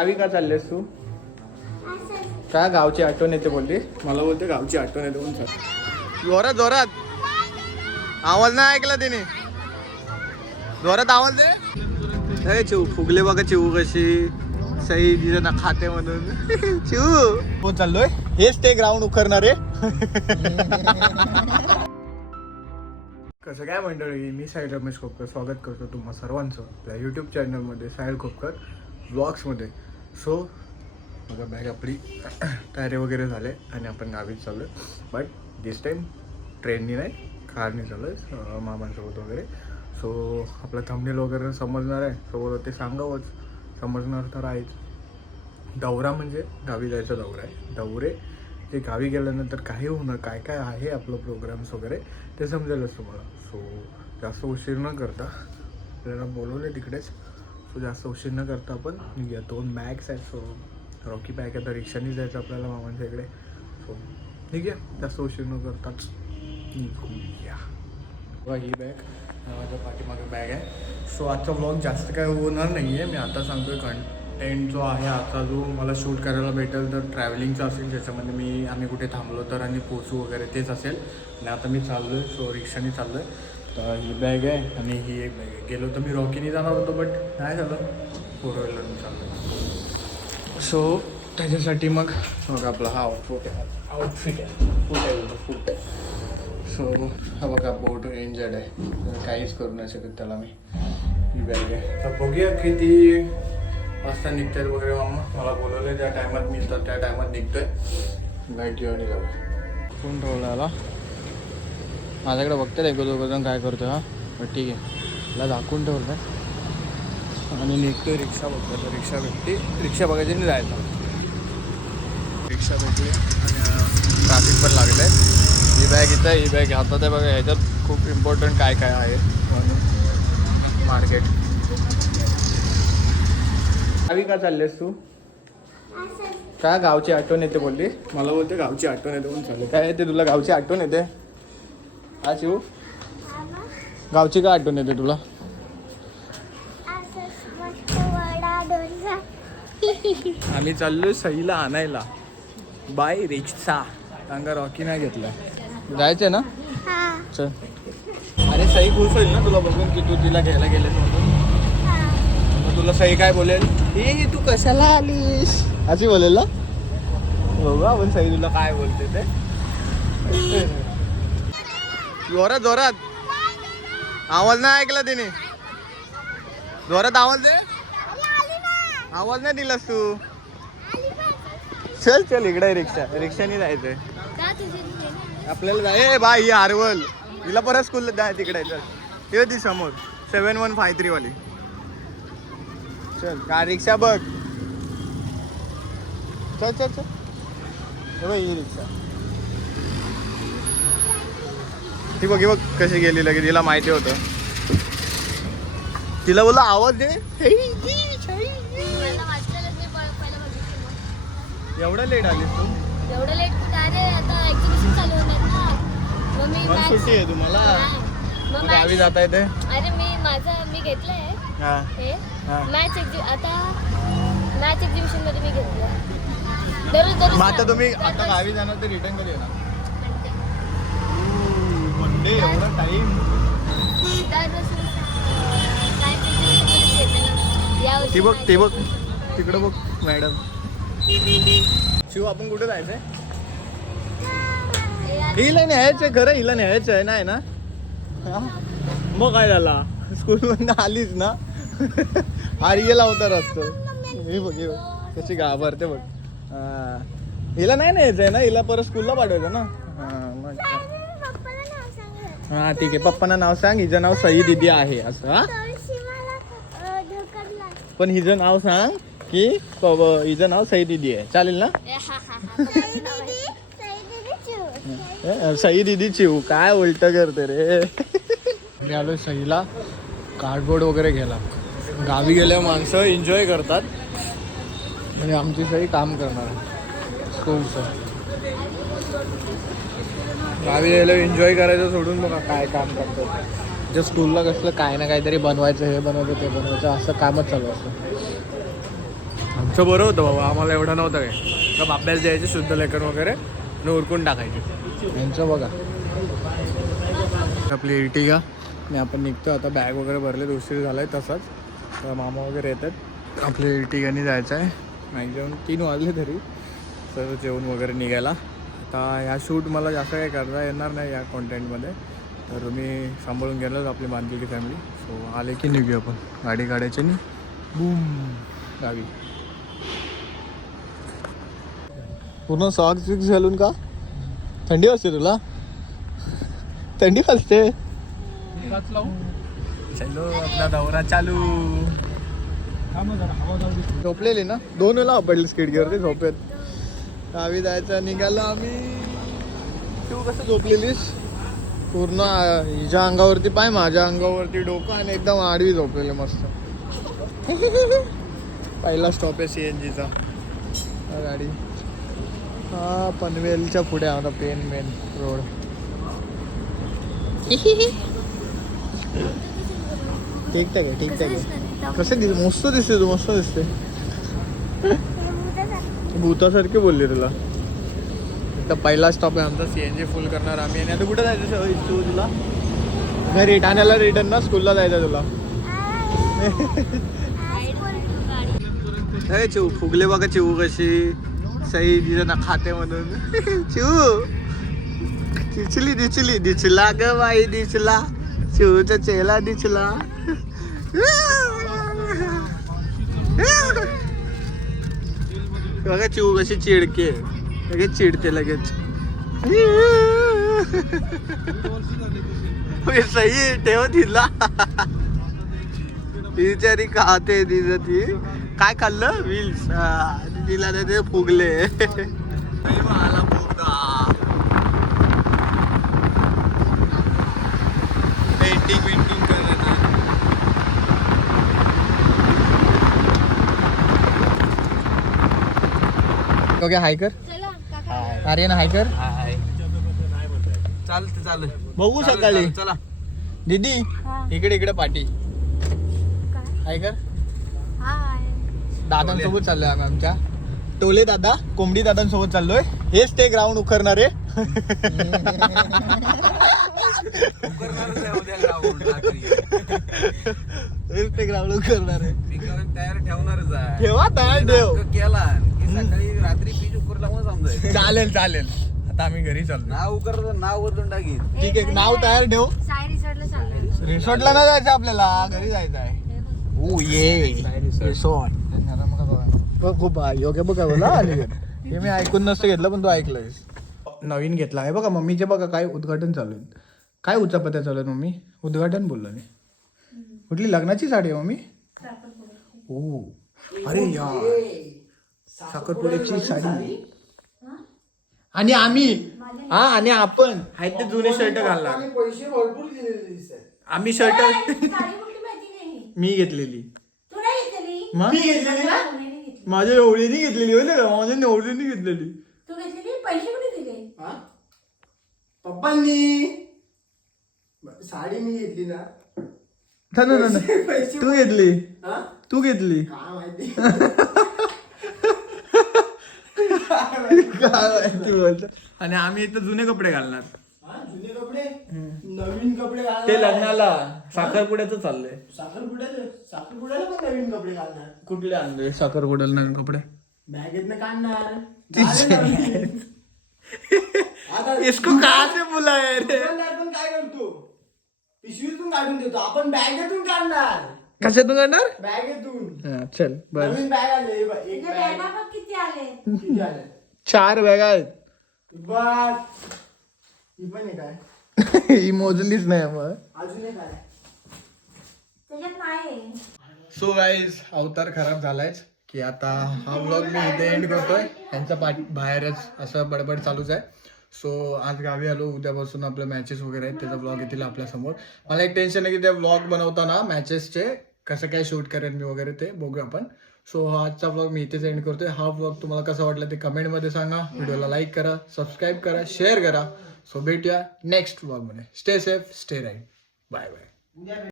गावी का चाललेस तू? काय गावची आठवण येते बोलली? मला बोलते गावची आठवण येते म्हणून चाल. जोरात जोरात आवाज नाही ऐकला तिने. जोरात आवाज दे. चिऊ फुगले बघा चिऊ कशी सई तिचं ना खाते म्हणून. चिऊ हो चाललोय. हेच ते ग्राउंड उखरणार आहे. कसं काय मंडळी, मी साहिल रमेश खोपकर स्वागत करतो तुम्हा सर्वांचं आपल्या यूट्यूब चॅनलमध्ये साहिल खोपकर व्लॉग्समध्ये. सो बघा बॅग आपली तयारी वगैरे झाले आणि आपण गावीच चाललो आहे. बट दिस टाईम ट्रेननी नाही, कारनी चाललो आहे मामांसोबत वगैरे. सो आपलं थंबनेल वगैरे समजणार आहे, सोबत ते सांगावंच, समजणार तर आहेच. दौरा म्हणजे गावी जायचा दौरा आहे. दौरे ते गावी गेल्यानंतर काही होणार, काय काय आहे आपलं प्रोग्राम्स वगैरे ते समजेलच तुम्हाला. सो जास्त उशीर न करता आपल्याला बोलवले तिकडेच. सो जास्त उशीर न करता आपण निघूया. 2 बॅग्स आहेत. सो रॉकी बॅग आहे तर रिक्षाने जायचं आपल्याला मामांच्या इकडे. सो निघूया जास्त उशीर न करताच निघूया. ही बॅग माझ्या पाठीमागे बॅग आहे. सो आजचा व्लॉग जास्त काय होणार नाही आहे. मी आता सांगतोय कंटेंट जो आहे आजचा, जो मला शूट करायला भेटेल तर ट्रॅव्हलिंगचा असेल, ज्याच्यामध्ये आम्ही कुठे थांबलो तर आणि पोचू वगैरे तेच असेल. आणि आता मी चाललो आहे, सो रिक्षाने चाललो आहे. तर ही बॅग आहे आणि ही एक बॅग आहे. गेलो तर मी रॉकीने जाणार होतो बट नाही झालं, 4 व्हीलरने चाललो. सो त्याच्यासाठी मग आपला हा आउटफिट आहे. फूट आहे. सो हा बघा बोट इंजर्ड आहे, काहीच करू नाही शकत त्याला मी. ही बॅग आहे. तर बघूया किती वाजता निघतात वगैरे. मला बोलवलं त्या टायमात, मी तर त्या टायमात निघतोय. बॅग घेऊन जाऊ. कोण ठेवला माझ्याकडे बघते एक दोघं काय करतोय. हा बट ठीक आहे, त्याला झाकून ठेवलं आणि निघतोय. रिक्षा बघतो तर रिक्षा भेटली, रिक्षा बघायची नाही जायचं. रिक्षा भेटली आणि ट्रॅफिक पण लागलं आहे. ही बॅग इथं, ही बॅग हातात आहे बघा. ह्याच्यात खूप इम्पॉर्टंट काय काय आहे म्हणून. मार्केट गावी का चाललेस तू? काय गावची आठवण येते बोलली? मला बोलते गावची आठवण येते म्हणून चालले. काय येते तुला गावची आठवण येते? हा शिव, गावची काय आठवण येते तुला? आम्ही चाललोय सईला आणायला बाय रिक्षा. सांगा रॉकी नाही घेतला. जायचंय ना? चल. अरे सई खुश होईल ना तुला बघून की तू तिला घ्यायला गेलेस म्हणून. मग तुला सई काय बोलेल? ए तू कशाला आलीस अशी बोलेल ना. बघू आपण सई तुला काय बोलते ते. जोरात जोरात आवाज नाही ऐकला तिने. जोरात आवाज दे. आवाज नाही दिलास तू. चल चल इकडे रिक्षा, रिक्षाने जायचंय आपल्याला. जाय बाई ही आरवल, हिला परत स्कूल जाय तिकडे. चल ती होती समोर 7153 वाली. चल का रिक्षा बघ. चल चल चल. हे बघ ही रिक्षा. ती बघ बघ कशी गेली लगे. तिला माहिती होतं. तिला बोला आवाज दे. एवढं लेट आलीस तू? एवढं लेट रे, आता एक्झिबिशन चालू होणार ना. मग मी सुट्टी आहे तुम्हाला? मग गावी जाता येते? अरे मी घेतलंय हे मॅच आता मॅच एक्झिबिशन मध्ये मी घेतलं. दररोज आता तुम्ही आता गावी जाणार तर रिटर्न कधी येणार? मंडे. एवढा टाइम? ती बघ ते बघ तिकडं बघ मॅडम. शिव आपण कुठे जायचंय? हिला न्यायचंय खरं, हिला न्यायचं आहे नाही ना. मग काय झाला, स्कूल मधून आलीच ना. आर्यला होता रस्तो. हे बघ हे बघ कशी घाबरते बघ. हिला नाही न्यायचंय ना, हिला परत स्कूलला पाठवायचं ना. हा ठीक आहे, पप्पांना नाव सांग. हिचं नाव सई दीदी आहे असं. हा पण हिचं नाव सांग की हिचं नाव सई दीदी आहे, चालेल ना? सई दीदी चिव काय उलट करते रे. मी आलोय सईला कार्डबोर्ड वगैरे घ्यायला. गावी गेल्यावर माणसं एन्जॉय करतात आणि आमची सई काम करणार आहे स्कूलचं. गावी गेल्यावर एन्जॉय करायचं सोडून बघा काय काम करतात. जे स्कूलला कसलं काय ना काहीतरी बनवायचं, हे बनवायचं ते बनवायचं असं कामच चालू असतं. तुमचं बरं होतं बाबा, आम्हाला एवढं नव्हतं काय. तर अभ्यास द्यायचे शुद्ध लेखन वगैरे आणि उरकून टाकायचे. यांचं बघा आपली इर्टिगा आणि आपण निघतो आता. बॅग वगैरे भरले, उशीर झाला आहे तसाच. तर मामा वगैरे येतात. आपल्या इर्टिगाने जायचं आहे. मॅक्झिमम 3 वाजले तरी सर्व जेवण वगैरे निघायला. आता ह्या शूट मला जास्त काही करता येणार नाही या कॉन्टेंटमध्ये, तर मी सांभाळून गेलो आपली मानलेली फॅमिली. सो आले की निघूया आपण. गाडी काढायची आणि बूम गावी. पूर्ण सॉक्स विक्स घालून का? थंडी वाजते तुला? थंडी वाजते. चलो आपला दौरा चालू. झोपलेली ना 2 वेळा पडली स्किडकीवरती झोपेत. गावी जायचं निघालो आम्ही. तू कसं झोपलेलीस? पूर्ण हिच्या अंगावरती पाय, माझ्या अंगावरती डोकं आणि एकदम आडवी झोपलेले मस्त. पहिला स्टॉप आहे CNGचा गाडी. हा पनवेलच्या पुढे आता मेन रोड. ठीक आहे. कसं दिसत? मस्त दिसते तू, मस्त दिसते. भूतासारखे बोलले तुला. आता पहिला स्टॉप आहे आमचा. CNG फुल करणार आम्ही. आणि आता कुठं जायचं तुला? घरी ठाण्याला रिटर्न ना, स्कूलला जायचं तुला. चिऊ फुगले बघा. चिऊ कशी सई तिचं ना खाते म्हणून. चिऊ दिचला ग बाई दिचला. चिऊचा चेहरा दिचला. बघा चिऊ कशी चिडके, लगेच चिडते लगेच. सही ठेव तिला. बिचारी खाते तिचं. ती काय खाल्लं? व्हील्स. तिला ते फुगले. मला पेंटिंग करत. ओके हाय कर. आर्यन हाय कर. चाल बघू सकाळी. चला दीदी इकडे पाठी. हाय कर. दादांसोबत चाललोय आम्ही. आमच्या टोले दादा, कोंबडी दादांसोबत चाललोय. हेच ते ग्राउंड उखरणारे. हेच ते ग्राउंड उखरणारे. तयार ठेवणारच आहे. ठेवा तयार ठेव. केला सकाळी रात्री पीच उकरला म्हणून समजायचं. चालेल. आता आम्ही घरी चाललो. नाव उकरलं, नाव बदलून टाकीन. ठीक आहे, नाव तयार ठेव. रिसॉर्टला नाही जायचं आपल्याला, घरी जायचं आहे. रिसॉर्ट खूप योग्य बघा बोला. हे मी ऐकून नसतं घेतलं, पण तू ऐकलंयस. नवीन घेतला आहे बघा. मम्मीचे बघा काय उद्घाटन चालू आहे. काय उचापत्या चालू आहे मम्मी? उद्घाटन बोललं मी. कुठली लग्नाची साडी आहे मम्मी? हो. अरे यार, साखरपुड्याची साडी. आणि आपण आहेत ते जुने शर्ट घालणार. पैसे भरपूर दिलेले. आम्ही शर्ट मी घेतलेली. मी घेतलेली ना. माझ्या एवढीने घेतलेली होती का? माझ्या एवढीने घेतलेली. तू घेतलेली? पैसे कुठे दिले? पप्पांनी. साडी मी घेतली ना. तू घेतली. तू घेतली काय माहिती. काय माहिती बोलतो. आणि आम्ही इथं जुने कपडे घालणार. जुने कपडे, नवीन कपडे घालणार. ते लग्नाला साखरपुड्याचं चाललंय. साखरपुड्याला पण नवीन कपडे घालणार. कुठले आणले साखरपुड्याला नवीन कपडे? बॅगेतनं काढणार. इसको कहाँ से बुलाया रे? पण काय करतो, पिशवीतून काढून देतो. आपण बॅगेतून काढणार. कशातून काढणार? बॅगेतून. चल बस. नवीन बॅग आले. एक बॅग. किती आले? किती आले? 4 बॅग आहेत. बस. ही पण आहे काय? ही मोजलीच नाही मग. अजून एक आहे. त्याच्यात नाही. सो गाईज, अवतार खराब झालायच की आता हा व्लॉग मी इथे एंड करतोय. यांचा बाहेरच असं बडबड चालूच आहे. सो आज गावी आलो. उद्यापासून आपल्या मॅचेस वगैरे आहेत, त्याचा व्लॉग येतील आपल्यासमोर. मला एक टेन्शन आहे की त्या व्लॉग बनवताना मॅचेसचे कसं काय शूट करेन मी वगैरे, ते बघूया आपण. सो आजचा व्लॉग मी इथेच एंड करतोय. हा व्लॉग तुम्हाला कसा वाटला ते कमेंटमध्ये सांगा. व्हिडिओला लाईक करा, सबस्क्राईब करा, शेअर करा. सो भेटूया नेक्स्ट व्लॉगमध्ये. Stay safe, stay right. Bye bye.